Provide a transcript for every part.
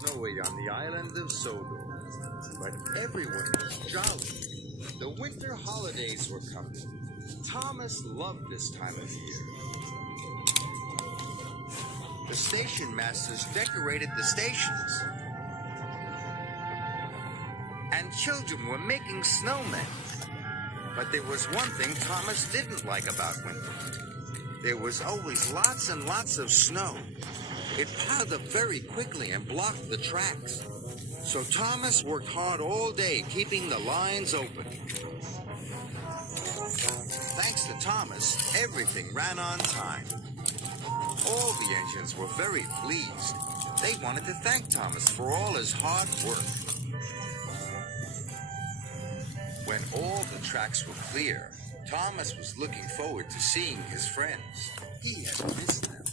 Snowy on the island of Sodor, but everyone was jolly. The winter holidays were coming. Thomas loved this time of year. The station masters decorated the stations, and children were making snowmen. But there was one thing Thomas didn't like about winter. There was always lots and lots of snow. It piled up very quickly and blocked the tracks. So Thomas worked hard all day, keeping the lines open. Thanks to Thomas, everything ran on time. All the engines were very pleased. They wanted to thank Thomas for all his hard work. When all the tracks were clear, Thomas was looking forward to seeing his friends. He had missed them.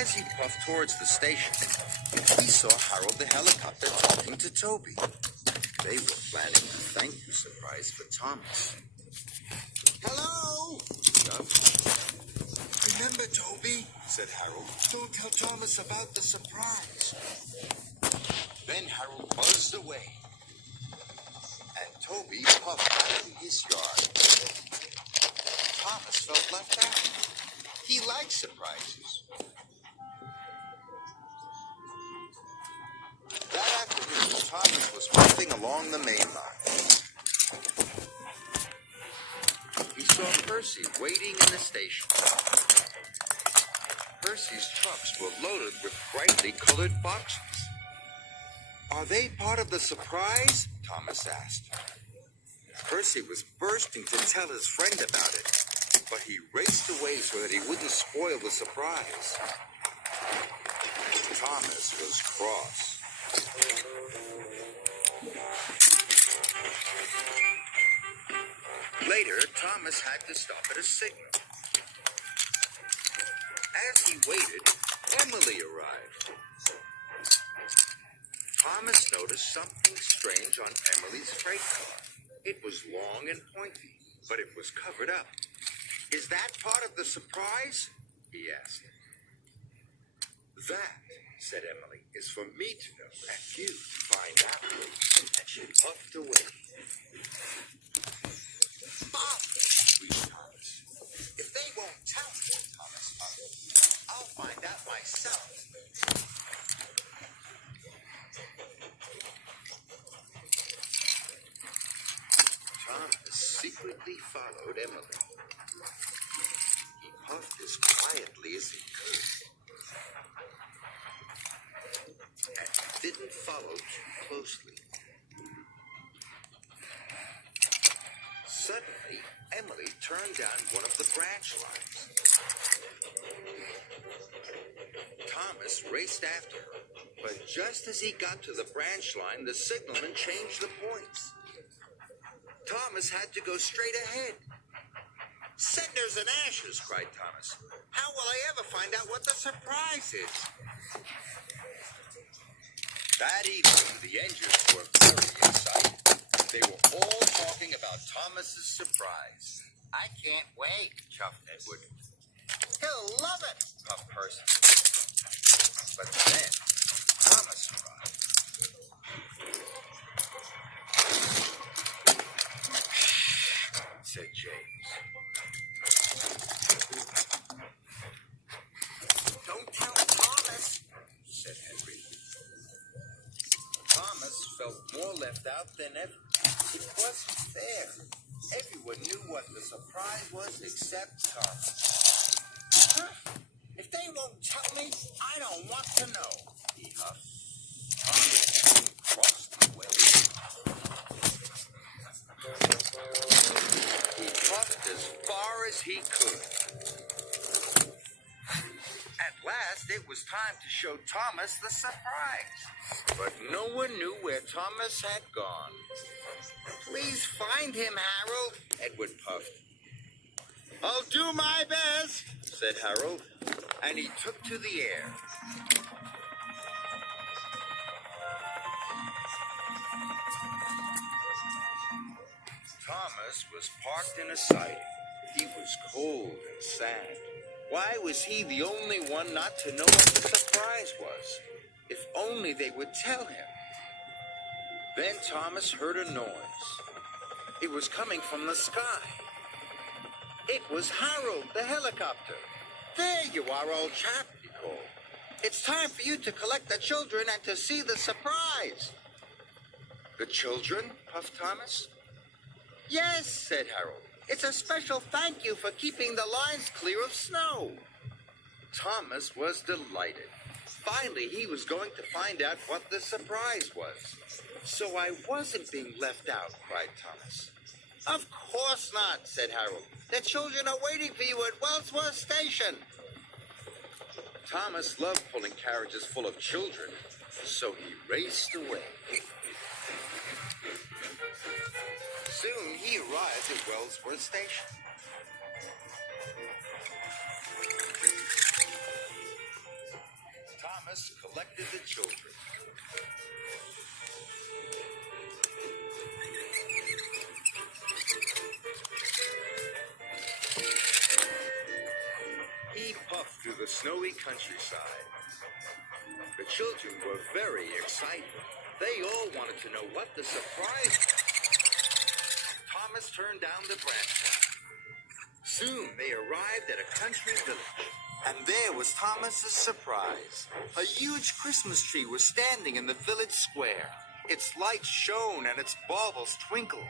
As he puffed towards the station, he saw Harold the helicopter talking to Toby. They were planning a thank you surprise for Thomas. Hello, Duff. Remember, Toby, said Harold, don't tell Thomas about the surprise. Then Harold buzzed away, and Toby puffed out of his yard. Thomas felt left out. He liked surprises. That afternoon, Thomas was puffing along the main line. He saw Percy waiting in the station. Percy's trucks were loaded with brightly colored boxes. Are they part of the surprise? Thomas asked. Percy was bursting to tell his friend about it, but he raced away so that he wouldn't spoil the surprise. Thomas was cross. Later, Thomas had to stop at a signal. As he waited, Emily arrived. Thomas noticed something strange on Emily's freight car. It was long and pointy, but it was covered up. Is that part of the surprise? He asked. That, said Emily, is for me to know and you to find out. And she puffed away. Bob, breathed Thomas. If they won't tell me, Thomas muttered, I'll find out myself. Thomas secretly followed Emily. He puffed as quietly as he could. And he didn't follow too closely. Suddenly, Emily turned down one of the branch lines. Thomas raced after her, but just as he got to the branch line, the signalman changed the points. Thomas had to go straight ahead. Cinders and ashes, cried Thomas. How will I ever find out what the surprise is? That evening, the engines were very excited. They were all talking about Thomas's surprise. I can't wait, chuffed Edward. He'll love it, puffed Percy. But then, Thomas arrived. Said James. Don't tell Thomas, said Henry. Thomas felt more left out than ever. It wasn't fair. Everyone knew what the surprise was except Thomas. Huh? If they won't tell me, I don't want to know, he huffed. Thomas crossed the way. He puffed as far as he could. At last, it was time to show Thomas the surprise. But no one knew where Thomas had gone. Please find him, Harold, Edward puffed. I'll do my best, said Harold, and he took to the air. Thomas was parked in a siding. He was cold and sad. Why was he the only one not to know what the surprise was? If only they would tell him. Then Thomas heard a noise. It was coming from the sky. It was Harold, the helicopter. There you are, old chap, he called. It's time for you to collect the children and to see the surprise. The children? Puffed Thomas. Yes, said Harold. It's a special thank you for keeping the lines clear of snow. Thomas was delighted. Finally, he was going to find out what the surprise was. So I wasn't being left out, cried Thomas. Of course not, said Harold. The children are waiting for you at Wellsworth Station. Thomas loved pulling carriages full of children, so he raced away. Soon he arrived at Wellsworth Station. Thomas collected the children. He puffed through the snowy countryside. The children were very excited. They all wanted to know what the surprise was. Thomas turned down the branch. Soon they arrived at a country village. And there was Thomas's surprise. A huge Christmas tree was standing in the village square. Its lights shone and its baubles twinkled.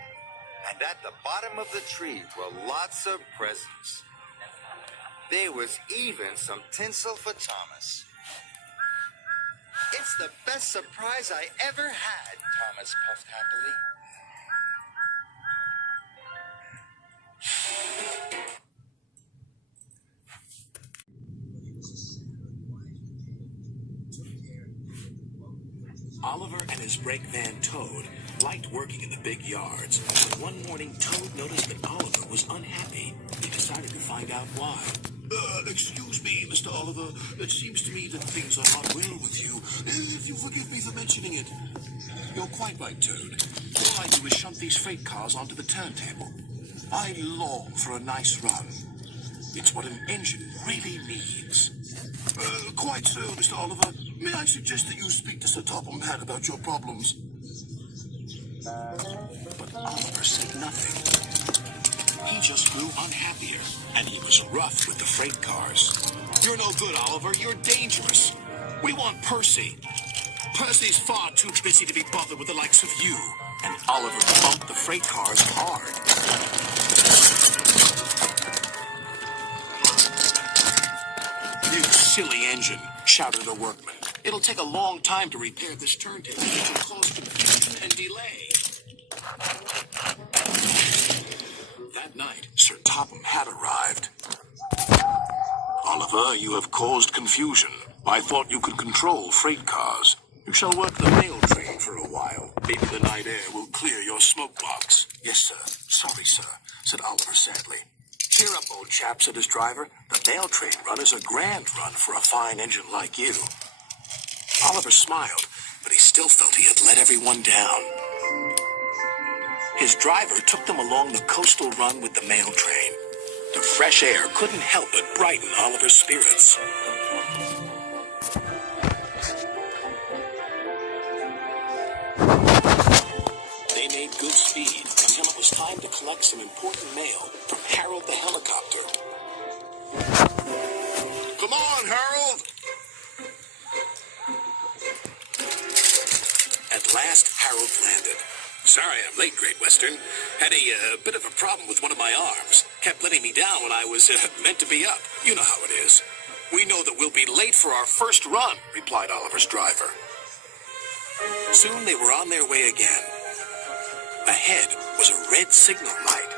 And at the bottom of the tree were lots of presents. There was even some tinsel for Thomas. It's the best surprise I ever had, Thomas puffed happily. Oliver and his brake van Toad liked working in the big yards. But one morning, Toad noticed that Oliver was unhappy. He decided to find out why. Excuse me, Mr. Oliver. It seems to me that things are not well with you. If you forgive me for mentioning it. You're quite right, Toad. All I do is shunt these freight cars onto the turntable. I long for a nice run. It's what an engine really needs. Quite so, Mr. Oliver. May I suggest that you speak to Sir Topham Hatt about your problems? But Oliver said nothing. He just grew unhappier, and he was rough with the freight cars. You're no good, Oliver. You're dangerous. We want Percy. Percy's far too busy to be bothered with the likes of you. And Oliver bumped the freight cars hard. You silly engine, shouted a workman. It'll take a long time to repair this turntable, which will cause confusion and delay. That night, Sir Topham Hatt arrived. Oliver, you have caused confusion. I thought you could control freight cars. You shall work the mail train for a while. Maybe the night air will clear your smoke box. Yes, sir. Sorry, sir, said Oliver sadly. Cheer up, old chap, said his driver. The mail train run is a grand run for a fine engine like you. Oliver smiled, but he still felt he had let everyone down. His driver took them along the coastal run with the mail train. The fresh air couldn't help but brighten Oliver's spirits. They made good speed until it was time to collect some important mail from Harold the helicopter. Come on, Harold! At last, Harold landed. Sorry I'm late, Great Western. Had a bit of a problem with one of my arms. Kept letting me down when I was meant to be up. You know how it is. We know that we'll be late for our first run, replied Oliver's driver. Soon they were on their way again. Ahead was a red signal light.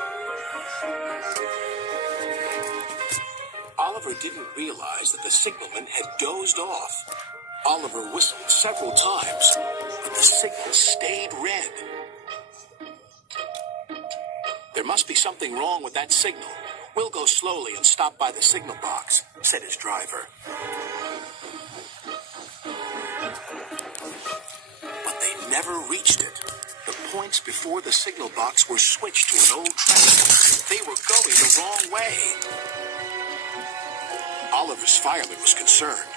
Oliver didn't realize that the signalman had dozed off. Oliver whistled several times, but the signal stayed red. There must be something wrong with that signal. We'll go slowly and stop by the signal box, said his driver. But they never reached it. The points before the signal box were switched to an old track. They were going the wrong way. Oliver's fireman was concerned.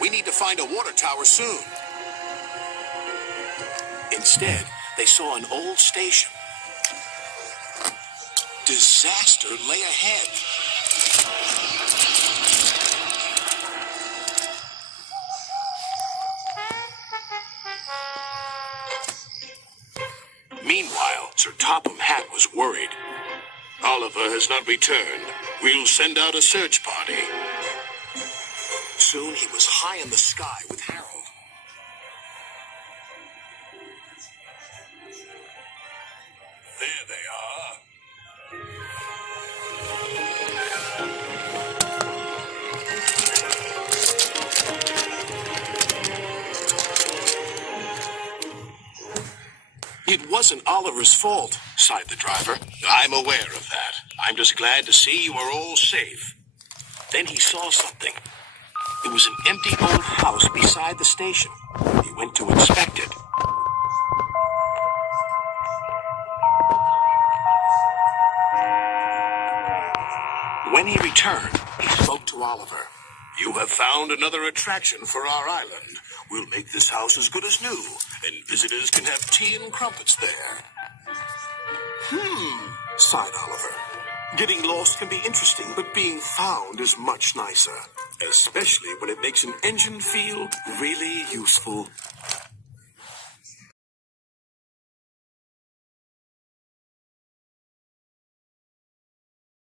We need to find a water tower soon. Instead, they saw an old station. Disaster lay ahead. Meanwhile, Sir Topham Hatt was worried. Oliver has not returned. We'll send out a search party. Soon he was high in the sky with Harold. There they are. It wasn't Oliver's fault, sighed the driver. I'm aware of that. I'm just glad to see you are all safe. Then he saw something. It was an empty old house beside the station. He went to inspect it. When he returned, he spoke to Oliver. You have found another attraction for our island. We'll make this house as good as new, and visitors can have tea and crumpets there. Sighed Oliver. Getting lost can be interesting, but being found is much nicer. Especially when it makes an engine feel really useful.